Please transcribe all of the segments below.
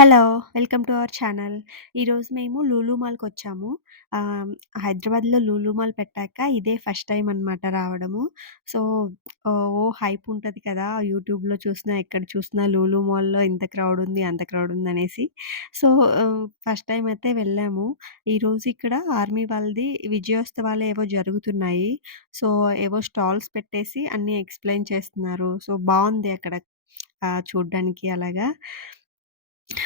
Hello! Welcome to our channel. ఈరోజు మేము లూలు మాల్‌కొచ్చాము. హైదరాబాద్‌లో లూలు మాల్ పెట్టాక ఇదే ఫస్ట్ టైమ్ అనమాట రావడము. సో, హైప్ ఉంటది కదా! యూట్యూబ్‌లో చూసినా, ఎక్కడ చూసినా లూలు మాల్‌లో ఇంత క్రౌడ్ ఉంది, అంత క్రౌడ్ ఉందనేసి. సో, ఫస్ట్ టైమ్ అయితే వెళ్ళాము. ఈరోజు ఇక్కడ ఆర్మీ వాళ్ళది విజయోత్సవాలు ఏవో జరుగుతున్నాయి. సో, ఏవో స్టాల్స్ పెట్టేసి అన్నీ ఎక్స్‌ప్లెయిన్ చేస్తున్నారు. సో, బావుంది అక్కడ చూడ్డానికి అలాగా.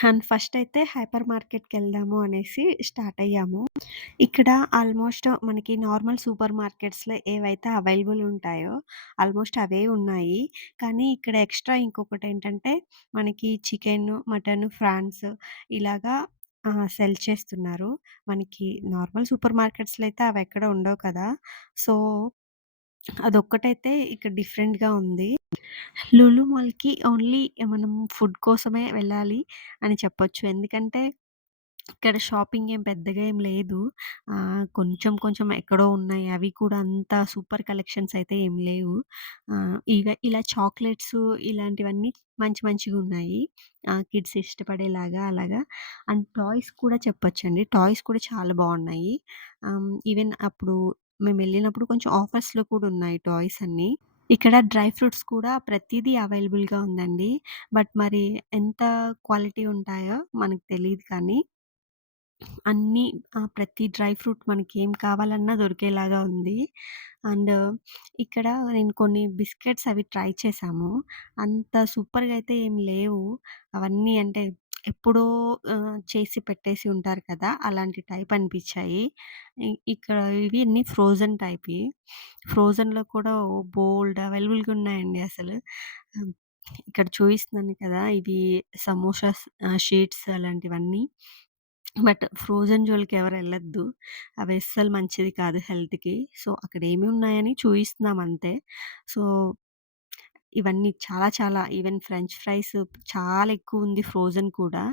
అండ్ ఫస్ట్ అయితే హైపర్ మార్కెట్‌కెళ్దాము అనేసి స్టార్ట్ అయ్యాము. ఇక్కడ ఆల్మోస్ట్ మనకి నార్మల్ సూపర్ మార్కెట్స్‌లో ఏవైతే అవైలబుల్ ఉంటాయో ఆల్మోస్ట్ అవే ఉన్నాయి. కానీ ఇక్కడ ఎక్స్‌ట్రా ఇంకొకటేంటంటే మనకి చికెను, మటను, ఫ్రాన్స్ ఇలాగా సెల్ చేస్తున్నారు. మనకి నార్మల్ సూపర్ మార్కెట్స్‌లో అయితే అవెక్కడ ఉండవు కదా! సో, అదొక్కటైతే ఇక్కడ డిఫరెంట్‌గా ఉంది. లులు మాల్‌కి ఓన్లీ మనం ఫుడ్ కోసమే వెళ్ళాలి అని చెప్పొచ్చు. ఎందుకంటే ఇక్కడ షాపింగ్ ఏం పెద్దగా ఏం లేదు. కొంచెం కొంచెం ఎక్కడో ఉన్నాయి. అవి కూడా అంత సూపర్ కలెక్షన్స్ అయితే ఏం లేవు. ఇలా చాక్లెట్స్ ఇలాంటివన్నీ మంచి మంచిగున్నాయి. కిడ్స్ ఇష్టపడేలాగా అలాగా. అండ్ టాయ్స్ కూడా చెప్పొచ్చండి. టాయ్స్ కూడా చాలా బావున్నాయి. ఈవెన్ అప్పుడు మేమెళ్ళినప్పుడు కొంచెం ఆఫర్స్‌లో కూడా ఉన్నాయి టాయ్స్ అన్నీ. ఇక్కడ డ్రై ఫ్రూట్స్ కూడా ప్రతీదీ అవైలబుల్‌గా ఉందండి. బట్ మరి ఎంత క్వాలిటీ ఉంటాయో మనకు తెలీదు కానీ అన్నీ ప్రతి డ్రై ఫ్రూట్ మనకేం కావాలన్నా దొరికేలాగా ఉంది. అండ్ ఇక్కడ నేను కొన్ని బిస్కెట్స్ అవి ట్రై చేశాము. అంత సూపర్‌గా అయితే ఏం లేవు. అవన్నీ అంటే ఎప్పుడో చేసి పెట్టేసి ఉంటారు కదా! అలాంటి టైప్ అనిపిచ్చాయి. ఇక్కడ ఇవి అన్నీ ఫ్రోజన్ టైప్‌యి. ఫ్రోజన్‌లో కూడా బోలెడు అవైలబుల్‌గా ఉన్నాయండి అసలు. హ్మ్. ఇక్కడ చూయిస్తున్నాను కదా! ఇవి సమోసాస్ షీట్స్ అలాంటివన్నీ. బట్ ఫ్రోజన్ జోలికి ఎవరెళ్ళొద్దు. అవి అస్సలు మంచిది కాదు హెల్త్‌కి. సో, అక్కడేమి ఉన్నాయని చూయిస్తున్నాం అంతే. సో, ఇవన్నీ చాలా చాలా ఈవెన్ ఫ్రెంచ్ ఫ్రైస్ చాలా ఎక్కువుంది ఫ్రోజన్ కూడా.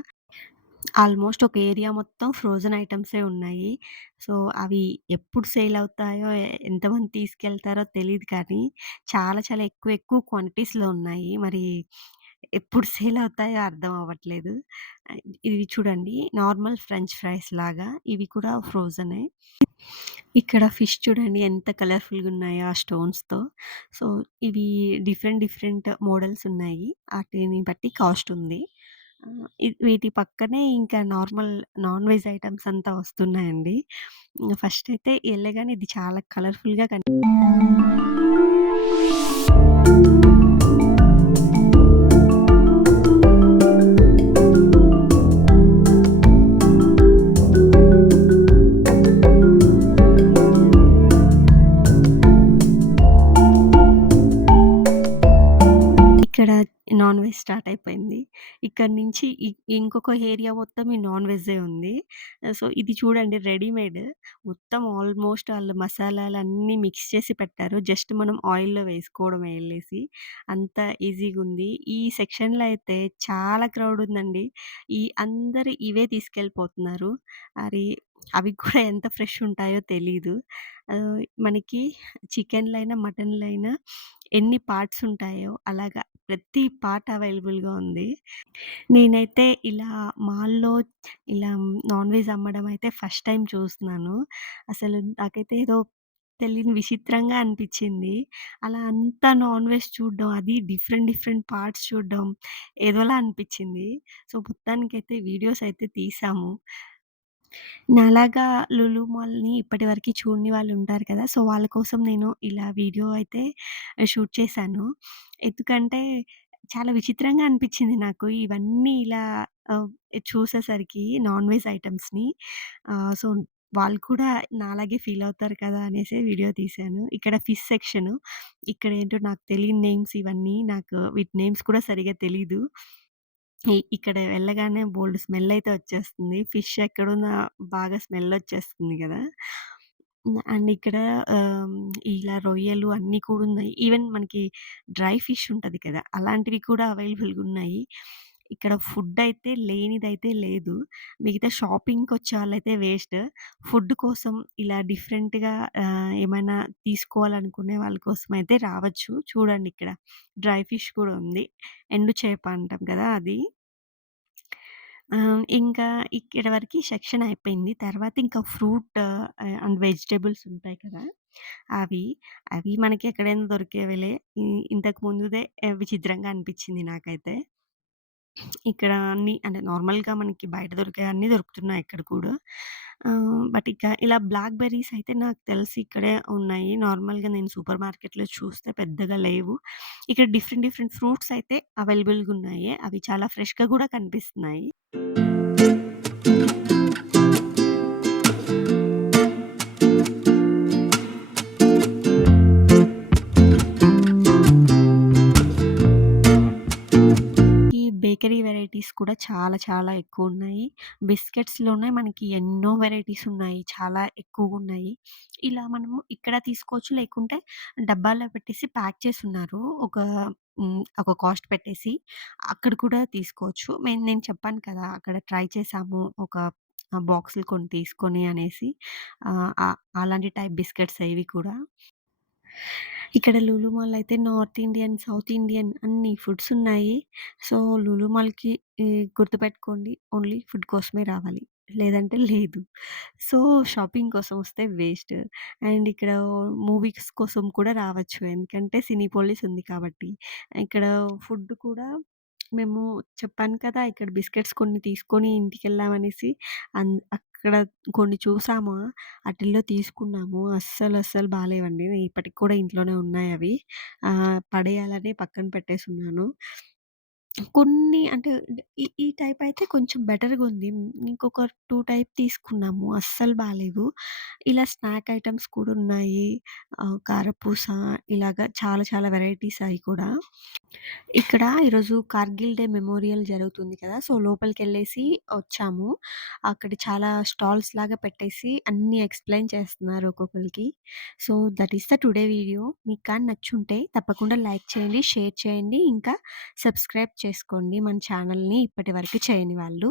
ఆల్మోస్ట్ ఒక ఏరియా మొత్తం ఫ్రోజన్ ఐటెమ్సే ఉన్నాయి. సో, అవి ఎప్పుడు సేల్ అవుతాయో, ఎంతమంది తీసుకెళ్తారో తెలీదు కానీ, చాలా చాలా ఎక్కువ ఎక్కువ క్వాంటిటీస్‌లో ఉన్నాయి. మరి ఎప్పుడు సేల్ అవుతాయో అర్థం అవ్వట్లేదు. ఇది చూడండి నార్మల్ ఫ్రెంచ్ ఫ్రైస్ లాగా ఇవి కూడా ఫ్రోజనే. ఇక్కడ ఫిష్ చూడండి ఎంత కలర్‌ఫుల్‌గా ఉన్నాయో ఆ స్టోన్స్‌తో. సో, ఇవి డిఫరెంట్ డిఫరెంట్ మోడల్స్ ఉన్నాయి. ఆటిని బట్టి కాస్ట్ ఉంది. వీటి పక్కనే ఇంకా నార్మల్ నాన్ వెజ్ ఐటెమ్స్ అంతా వస్తున్నాయండి. ఫస్ట్ అయితే ఎళ్ళగానే ఇది చాలా కలర్‌ఫుల్‌గా ఇక్కడ నాన్ వెజ్ స్టార్ట్ అయిపోయింది. ఇక్కడి నుంచి ఇంకొక ఏరియా మొత్తం ఈ నాన్ వెజ్జే ఉంది. సో, ఇది చూడండి రెడీమేడ్ మొత్తం ఆల్మోస్ట్ ఆళ్ళు మసాలాలన్నీ మిక్స్ చేసి పెట్టారు. జస్ట్ మనం ఆయిల్‌లో వేసుకోవడమే ఎళ్ళేసి. అంత ఈజీగుంది. ఈ సెక్షన్‌లో అయితే చాలా క్రౌడ్ ఉందండి. అందరూ ఇవే తీసుకెళ్ళిపోతున్నారు. మరి అవి కూడా ఎంత ఫ్రెష్ ఉంటాయో తెలీదు. మనకి చికెన్‌లో అయినా, మటన్‌లో అయినా ఎన్ని పార్ట్స్ ఉంటాయో అలాగా ప్రతి పార్ట్ అవైలబుల్‌గా ఉంది. నేనైతే ఇలా మాల్‌లో ఇలా నాన్ వెజ్ అమ్మడం అయితే ఫస్ట్ టైమ్ చూస్తున్నాను. అసలు నాకైతే ఏదో తెలియని విచిత్రంగా అనిపిచ్చింది. అలా అంతా నాన్ వెజ్ చూడడం, అది డిఫరెంట్ డిఫరెంట్ పార్ట్స్ చూడడం ఏదోలా అనిపిచ్చింది. సో, మొత్తానికైతే వీడియోస్ అయితే తీసాము. నాలాగా లులు మాల్‌ని ఇప్పటివరకి చూడని వాళ్ళుంటారు కదా! సో, వాళ్ళ కోసం నేను ఇలా వీడియో అయితే షూట్ చేశాను. ఎందుకంటే చాలా విచిత్రంగా అనిపిచ్చింది నాకు. ఇవన్నీ ఇలా ఆహ్, చూసేసరికి నాన్ వెజ్ ఐటెమ్స్‌ని. సో, వాళ్ళు కూడా నాలాగే ఫీల్ అవుతారు కదా! అనేసి వీడియో తీశాను. ఇక్కడ ఫిష్ సెక్షను. ఇక్కడేంటో నాకు తెలియని నేమ్స్ ఇవన్నీ. నాకు వీటి నేమ్స్ కూడా సరిగ్గా తెలీదు. ఇక్కడ వెళ్ళగానే బోలెడు స్మెల్లయితే వచ్చేస్తుంది. ఫిష్ ఎక్కడున్నా బాగా స్మెల్లొచ్చేస్తుంది గదా! అండ్ ఇక్కడ ఆహ్, ఇలా రొయ్యలు అన్నీ కూడా ఉన్నాయి. ఈవెన్ మనకి డ్రై ఫిష్ ఉంటది కదా! అలాంటివి కూడా అవైలబుల్‌గున్నాయి. ఇక్కడ ఫుడ్డయితే లేనిదైతే లేదు. మిగతా షాపింగ్‌కొచ్చే వాళ్ళైతే వేస్ట్. ఫుడ్ కోసం ఇలా డిఫరెంట్‌గా ఏమైనా తీసుకోవాలనుకునే వాళ్ళ కోసమయితే రావచ్చు. చూడండి ఇక్కడ డ్రై ఫిష్ కూడా ఉంది. ఎండు చేప అంటాం కదా! అది. ఇంకా ఇక్కడ వరకి సెక్షన్ అయిపోయింది. తర్వాత ఇంకా ఫ్రూట్ అండ్ వెజిటబుల్స్ ఉంటాయి కదా! అవి, అవి మనకి ఎక్కడైనా దొరికేవిలే. ఇంతకు ముందుదే విచిత్రంగా అనిపించింది నాకైతే. ఇక్కడ అన్నీ అంటే నార్మల్‌గా మనకి బయట దొరికేయన్నీ దొరుకుతున్నాయి ఇక్కడ కూడా. బట్ ఇక ఇలా బ్లాక్ బెర్రీస్ అయితే నాకు తెలిసి ఇక్కడే ఉన్నాయి. నార్మల్‌గా నేను సూపర్ మార్కెట్‌లో చూస్తే పెద్దగా లేవు. ఇక్కడ డిఫరెంట్ డిఫరెంట్ ఫ్రూట్స్ అయితే అవైలబుల్‌గున్నాయి. అవి చాలా ఫ్రెష్‌గా గూడా కనిపిస్తున్నాయి. ఈ బేకరీ వెరైటీస్ కూడా చాలా చాలా ఎక్కువున్నాయి. బిస్కెట్స్‌లోనే మనకి ఎన్నో వెరైటీస్ ఉన్నాయి. చాలా ఎక్కువగున్నాయి. ఇలా మనము ఇక్కడ తీసుకోవచ్చు. లేకుంటే డబ్బాలో పెట్టేసి ప్యాక్ చేసున్నారు. ఒక కాస్ట్ పెట్టేసి అక్కడ కూడా తీసుకోవచ్చు. నేను చెప్పాను కదా! అక్కడ ట్రై చేశాము. ఒక బాక్సులు కొన్ని తీసుకొని అనేసి. ఆహ్, అ అలాంటి టైప్ బిస్కెట్సే ఇవి కూడా. ఇక్కడ లులు మాల్ అయితే నార్త్ ఇండియన్, సౌత్ ఇండియన్ అన్ని ఫుడ్స్ ఉన్నాయి. సో, లులు మాల్‌కి గుర్తుపెట్టుకోండి ఓన్లీ ఫుడ్ కోసమే రావాలి. లేదంటే లేదు. సో, షాపింగ్ కోసం వస్తే వేస్ట్. అండ్ ఇక్కడ మూవీస్ కోసం కూడా రావచ్చు. ఎందుకంటే సినీపోలిస్ ఉంది కాబట్టి. ఇక్కడ ఫుడ్ కూడా మేము చెప్పాను కదా! ఇక్కడ బిస్కెట్స్ కొన్ని తీసుకొని ఇంటికెళ్ళామనేసి. అక్కడ కొన్ని చూసామా, ఆటిల్లో తీసుకున్నాము. అస్సలు బాలేవండి. ఇప్పటికి కూడా ఇంట్లోనే ఉన్నాయవి. పడేయాలని పక్కన పెట్టేసున్నాను. కొన్ని అంటే ఈ టైప్ అయితే కొంచెం బెటర్‌గుంది. ఇంకొక 2 టైప్ తీసుకున్నాము. అస్సలు బాలేవు. ఇలా స్నాక్ ఐటెమ్స్ కూడా ఉన్నాయి. కారపూస ఇలాగ చాలా చాలా వెరైటీస్ అయి కూడా. ఇక్కడ ఈరోజు కార్గిల్ డే మెమోరియల్ జరుగుతుంది కదా! సో, లోపలికెళ్ళేసి వచ్చాము. అక్కడ చాలా స్టాల్స్ లాగా పెట్టేసి అన్నీ ఎక్స్‌ప్లెయిన్ చేస్తున్నారు ఒక్కొక్కళ్ళకి. So, that is the today video. మీకు కానీ నచ్చుంటే తప్పకుండా లైక్ చేయండి, షేర్ చేయండి, ఇంకా సబ్స్క్రైబ్ చేసుకోండి మన ఛానల్‌ని ఇప్పటివరకు చేయని వాళ్ళు.